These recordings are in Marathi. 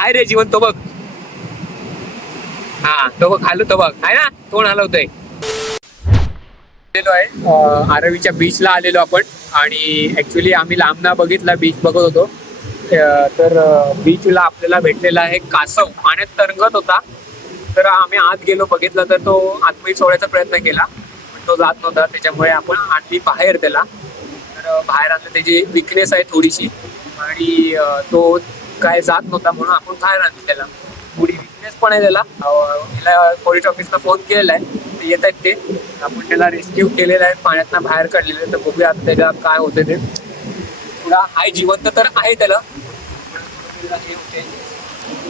हाय रे जीवन तो बघ. हा तो बघ हालू तो बघ. आहे ना? तोंड हलवतोय? आलेलो आहे. आरवीच्या बीचला आलेलो आपण. आणि ऍक्च्युली आम्ही लांबना बघितला बीच बघत होतो. तर बीचला आपल्याला भेटलेला आहे कासव. पाण्यात तरंगत होता. तर आम्ही आत गेलो बघितलं तर तो आतमध्ये सोडायचा प्रयत्न केला. पण तो जात नव्हता. त्याच्यामुळे आपण आणली बाहेर त्याला. तर बाहेर आणलं. त्याची विकनेस आहे थोडीशी. आणि तो काय जात नव्हता म्हणून आपण काय राहतो त्याला. थोडी विकनेस पण आहे त्याला. त्याला पोलीस ऑफिसला फोन केलेला आहे. ते येत आहेत ते. आपण त्याला रेस्क्यू केलेला आहे. पाण्यातनं बाहेर काढलेलं आहे. तर बघूया आता त्याला काय होतं ते. थोडा हाय जिवंत तर आहे त्याला.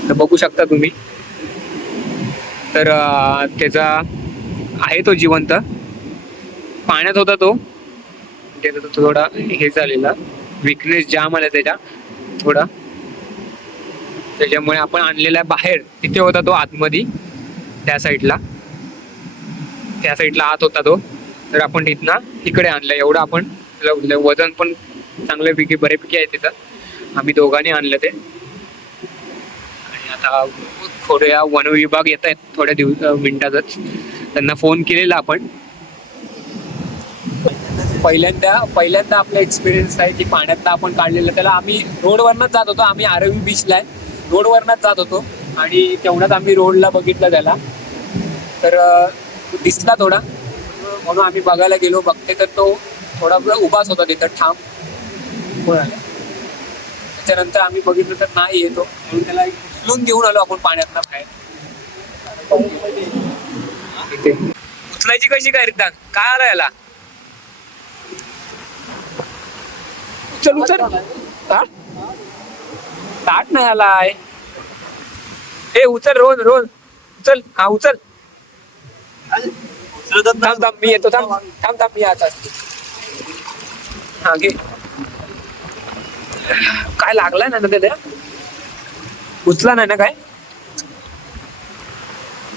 तर बघू शकता तुम्ही. तर त्याचा आहे तो जिवंत. पाण्यात होता तो. त्याचा थोडा हे झालेला. विकनेस जाम आला त्याच्या. थोडा. त्याच्यामुळे आपण आणलेला आहे बाहेर तिथे होता तो आतमध्ये त्या साईडला. त्या साईडला आत होता तो. तर आपण तिथनं इकडे आणलं. एवढं आपण वजन पण चांगल्यापैकी बऱ्यापैकी आहे तिथं. आम्ही दोघांनी आणलं ते. आणि आता थोड्या वन विभाग येत आहेत थोड्या दिवस मिनिटातच. त्यांना फोन केलेला आपण. पहिल्यांदा पहिल्यांदा आपला एक्सपिरियन्स आहे की पाण्यातनं आपण काढलेलं. त्याला आम्ही रोडवरनच जात होतो. आम्ही आरवी बीचला आहे. रोडवरनच जात होतो. आणि तेवढ्यात आम्ही रोडला बघितलं त्याला. तर दिसला थोडा. म्हणून आम्ही बघायला गेलो. बघते तर तो थोडा उभाच होता तिथं ठाम. त्याच्यानंतर आम्ही बघितलं तर नाही येतो. म्हणून त्याला उचलून घेऊन आलो आपण पाण्यातनं बाहेर. उचलायची कशी काय रिता काय आला याला? उचल उचल. हा? ताट नाही आलाय. ए उचल रोज रोज. उचल. हा उचल. थांब थांब मी येतो. थांब थांब थांब मी आता हा घे. काय लागलाय ना त्याला? उचला नाही ना काय?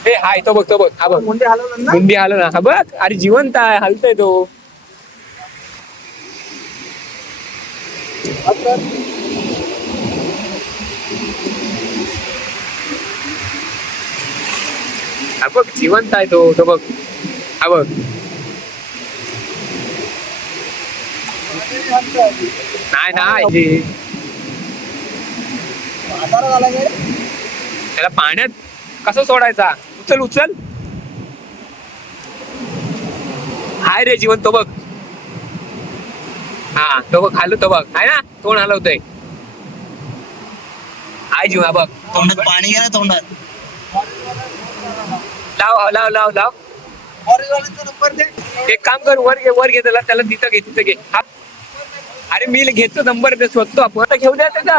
ए हाय तो बघ तो बघ. हा बघ. मुंडे हलवलं ना? मुंडी आलो ना. हा बघ. अरे जिवंत आहे. हलतोय तो. हा बघ जिवंत आहे तो तो बघ. हा बघ. नाही नाही. त्याला पाण्यात कसं सोडायचा? उचल उचल. हाय रे जीवन तो बघ. हा तो बघ खालो तो बघ. आहे ना? तोंड हलवतोय. हाय जीवा बघ. तोंडात पाणी गेलं तोंडात. लाव लाव लाव लाव. एक काम कर वर घे वर घे त्याला त्याला तिथं घे तिथं घे. हा. अरे मी घेतो नंबर ते शोधतो. आपण आता घेऊ द्या त्याचा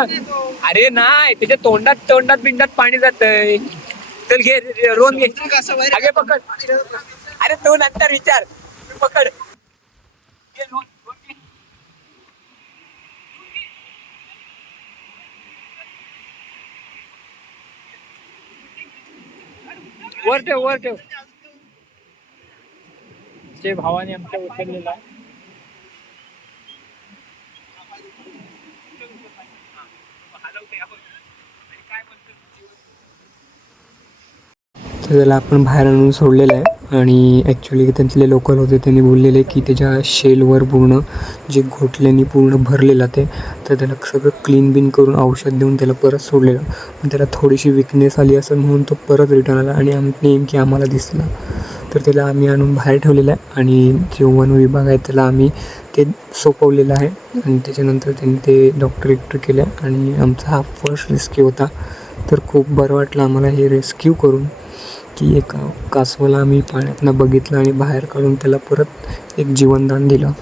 अरे नाही त्याच्या तोंडात तोंडात बिंडात पाणी जातंय. चल घे रोन घे. अगे पकड. अरे तू नंतर विचार. पकड. घे लोन, वर ठेव वर ठेव. ते भावाने आमच्या उचललेला आहे. त्याला आपण बाहेर आणून सोडलेलं आहे. आणि ॲक्च्युली त्यांतले लोकल होते त्यांनी बोललेले की त्याच्या शेलवर पूर्ण जे घोटल्याने पूर्ण भरलेलं ते तर त्याला सगळं क्लीन बिन करून औषध देऊन त्याला परत सोडलेलं. पण त्याला थोडीशी विकनेस आली असं म्हणून तो परत रिटर्न आला आणि आम नेमकी आम्हाला दिसला. तर त्याला आम्ही आणून बाहेर ठेवलेलं आहे आणि जे वन विभाग आहे त्याला आम्ही ते सोपवलेलं आहे. आणि त्याच्यानंतर त्यांनी ते डॉक्टर एकटर केलं आणि आमचा हा फर्स्ट रेस्क्यू होता. तर खूप बरं वाटलं आम्हाला हे रेस्क्यू करून. की एका कासवाला आम्ही पाण्यातनं बघितलं आणि बाहेर काढून त्याला परत एक जीवनदान दिलं.